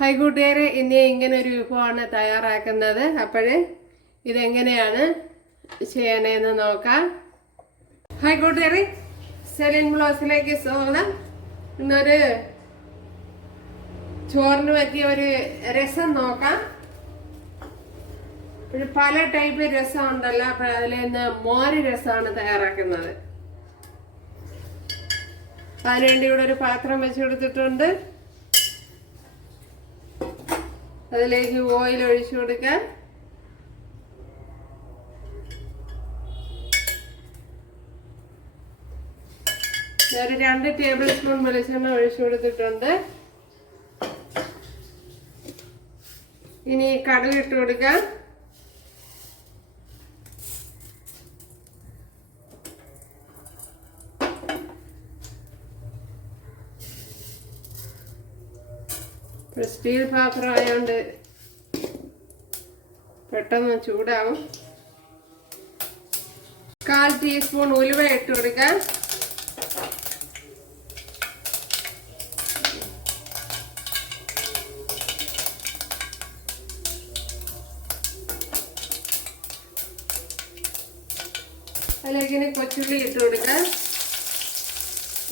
Hi കൂട്ടുകാരെ, ഇനി ഇങ്ങനെ ഒരു വിഭവമാണ് തയ്യാറാക്കുന്നത്. അപ്പോഴേ ഇതെങ്ങനെയാണ് ചെയ്യണേന്ന് നോക്കാം. ഹായ് കൂട്ടുകാരെ, സെലിൻ ബ്ലോസിലേക്ക് സ്വാഗതം. ഇന്നൊരു ചോറിന് പറ്റിയ ഒരു രസം നോക്കാം. പല ടൈപ്പ് രസം ഉണ്ടല്ലോ, അപ്പോൾ അതിൽ നിന്ന് മോര് രസമാണ് തയ്യാറാക്കുന്നത്. അതിനുവേണ്ടി ഇവിടെ ഒരു പാത്രം വെച്ച് കൊടുത്തിട്ടുണ്ട്. അതിലേക്ക് ഓയിൽ ഒഴിച്ചു കൊടുക്കാം. ഒരു 2 ടേബിൾ സ്പൂൺ വെളിച്ചെണ്ണ ഒഴിച്ചു കൊടുത്തിട്ടുണ്ട്. ഇനി കടുക് ഇട്ട് കൊടുക്കാം. സ്റ്റീൽ പാത്രം ആയതുകൊണ്ട് പെട്ടെന്ന് ചൂടാവും. 1/4 ടീസ്പൂൺ ഉലുവ ഇട്ട് കൊടുക്കാം. അതിലേക്ക് കൊച്ചുള്ളി ഇട്ട് കൊടുക്കാം.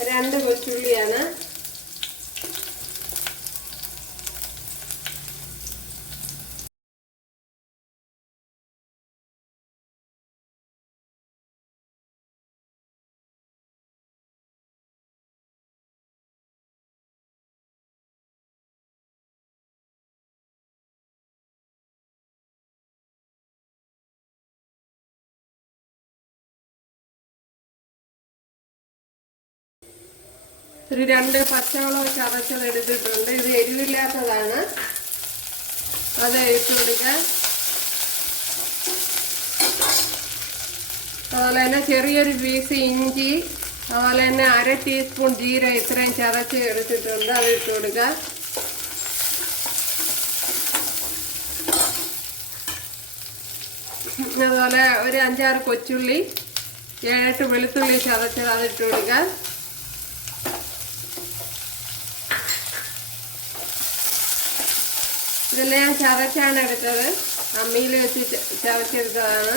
2 കൊച്ചുള്ളിയാണ്. ഒരു 2 പച്ചമുളക് ചതച്ചത് എടുത്തിട്ടുണ്ട്. ഇത് എരിവില്ലാത്തതാണ്. അത് ഇട്ട് കൊടുക്കാം. അതുപോലെ തന്നെ ചെറിയൊരു പീസ് ഇഞ്ചി, അതുപോലെ തന്നെ 1/2 ടീസ്പൂൺ ജീരകം ഇത്രയും ചതച്ച് എടുത്തിട്ടുണ്ട്. അത് ഇട്ട് കൊടുക്കാം. അതുപോലെ ഒരു 5-6 കൊച്ചുള്ളി, 7-8 വെളുത്തുള്ളി ചതച്ചത് അത് ഇട്ട് കൊടുക്കാം. ഇതെല്ലാം ഞാൻ ചതച്ചാണ് എടുത്തത്. അമ്മിയിൽ വെച്ച് ചതച്ചെടുത്തതാണ്.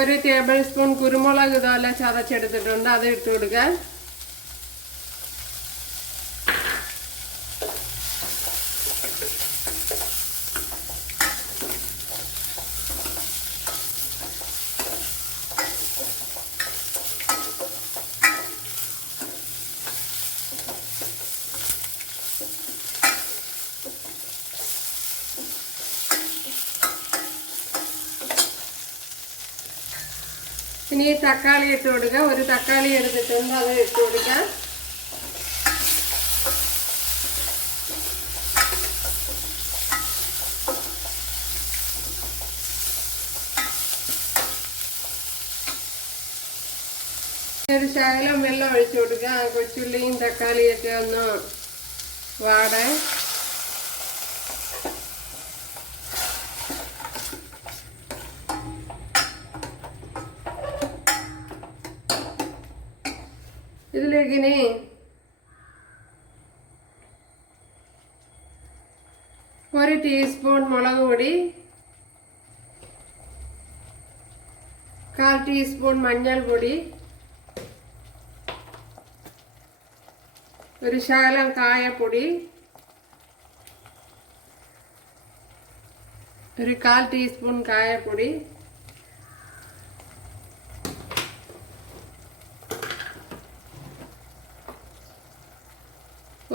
ഒരു ടേബിൾ സ്പൂൺ കുരുമുളക് ഇതുപോലെ ചതച്ചെടുത്തിട്ടുണ്ട്. അത് ഇട്ട് കൊടുക്കാം. ഇനി തക്കാളി ഇട്ട് കൊടുക്കുക. ഒരു തക്കാളി എടുത്തിട്ടുണ്ട്. അത് ഇട്ട് കൊടുക്കാം. ഒരു ശകലം വെള്ളം ഒഴിച്ചു കൊടുക്കുക. കൊച്ചുള്ളിയും തക്കാളിയൊക്കെ ഒന്ന് വാടാൻ. ഇതിലേക്ക് ഇനി 1 ടീസ്പൂൺ മുളക് പൊടി, 1/4 ടീസ്പൂൺ മഞ്ഞൾപ്പൊടി, ഒരു ശകലം കായപ്പൊടി, ഒരു 1/4 ടീസ്പൂൺ കായപ്പൊടി,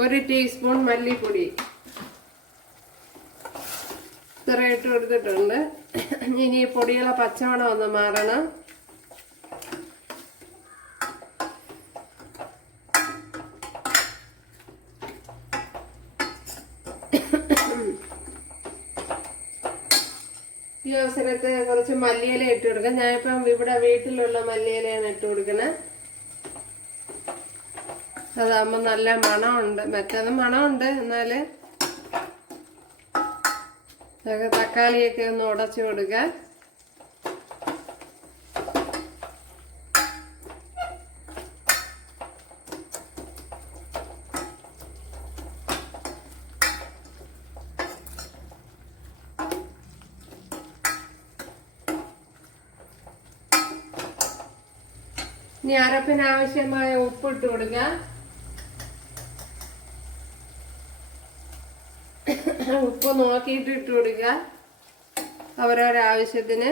ഒരു ടീസ്പൂൺ മല്ലിപ്പൊടി ഇത്ര ഇട്ട് കൊടുത്തിട്ടുണ്ട്. ഇനി പൊടികളെ പച്ചമണം ഒന്ന് മാറണം. ഈ അവസരത്ത് കുറച്ച് മല്ലിയില ഇട്ട് കൊടുക്കാം. ഞാനിപ്പം ഇവിടെ വീട്ടിലുള്ള മല്ലിയിലയാണ് ഇട്ട് കൊടുക്കുന്നത്. അതാകുമ്പോൾ നല്ല മണമുണ്ട്. മറ്റേത് മണമുണ്ട്, എന്നാൽ തക്കാളിയൊക്കെ ഒന്ന് ഉടച്ചു കൊടുക്കുക. ഇനി അരപ്പിന് ആവശ്യമായ ഉപ്പിട്ട് കൊടുക്കുക. ഉപ്പ് നോക്കിയിട്ട് ഇട്ട് കൊടുക്കുക അവരവരുടെ ആവശ്യത്തിന്.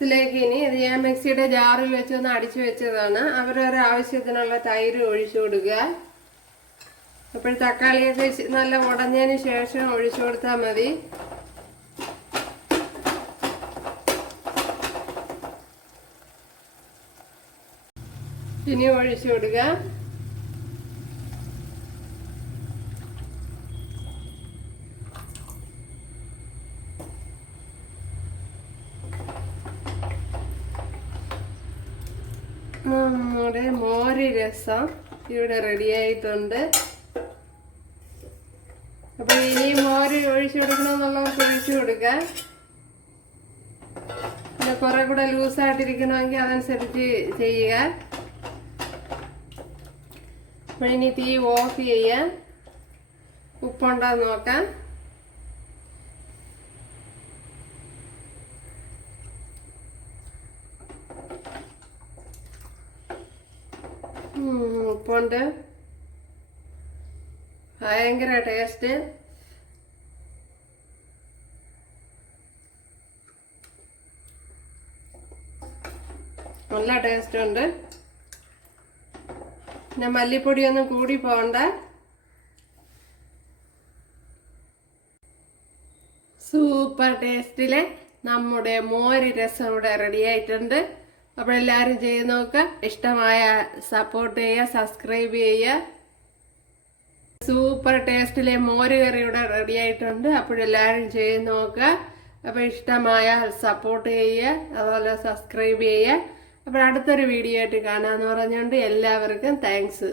ഇതിലേക്ക് ഇനി ഇത് ഞാൻ മിക്സിയുടെ ജാറിൽ വെച്ചൊന്ന് അടിച്ചു വെച്ചതാണ്. അവരവരുടെ ആവശ്യത്തിനുള്ള തൈര് ഒഴിച്ചു കൊടുക്കുക. അപ്പോൾ തക്കാളിയൊക്കെ നല്ല ഉടഞ്ഞതിന് ശേഷം ഒഴിച്ചു കൊടുത്താൽ മതി. ഇനി ഒഴിച്ചു കൊടുക്കുക. നമ്മുടെ മോര് രസം ഇവിടെ റെഡി ആയിട്ടുണ്ട്. അപ്പൊ ഇനി മോര് ഒഴിച്ചു കൊടുക്കണമെന്നുള്ളവർക്ക് ഒഴിച്ചു കൊടുക്കുക. പിന്നെ കുറെ കൂടെ ലൂസായിട്ടിരിക്കണമെങ്കിൽ അതനുസരിച്ച് ചെയ്യുക. അപ്പൊ ഇനി തീ ഓഫ് ചെയ്യാം. ഉപ്പുണ്ടോന്ന് നോക്കാം. ഉപ്പുണ്ട്. ഭയങ്കര ടേസ്റ്റ്. നല്ല ടേസ്റ്റ് ഉണ്ട്. പിന്നെ മല്ലിപ്പൊടിയൊന്നും കൂടി പോകണ്ട. സൂപ്പർ ടേസ്റ്റിലെ നമ്മുടെ മോര് രസം ഇവിടെ റെഡി ആയിട്ടുണ്ട്. അപ്പോൾ എല്ലാവരും ചെയ്ത് നോക്കുക. ഇഷ്ടമായ സപ്പോർട്ട് ചെയ്യുക, സബ്സ്ക്രൈബ് ചെയ്യുക. സൂപ്പർ ടേസ്റ്റിലെ മോര് കറി ഇവിടെ റെഡി ആയിട്ടുണ്ട്. അപ്പോഴെല്ലാവരും ചെയ്ത് നോക്കുക. അപ്പോൾ ഇഷ്ടമായാൽ സപ്പോർട്ട് ചെയ്യുക, അതുപോലെ സബ്സ്ക്രൈബ് ചെയ്യുക. അപ്പോൾ അടുത്തൊരു വീഡിയോ ആയിട്ട് കാണാമെന്ന് പറഞ്ഞുകൊണ്ട് എല്ലാവർക്കും താങ്ക്സ്.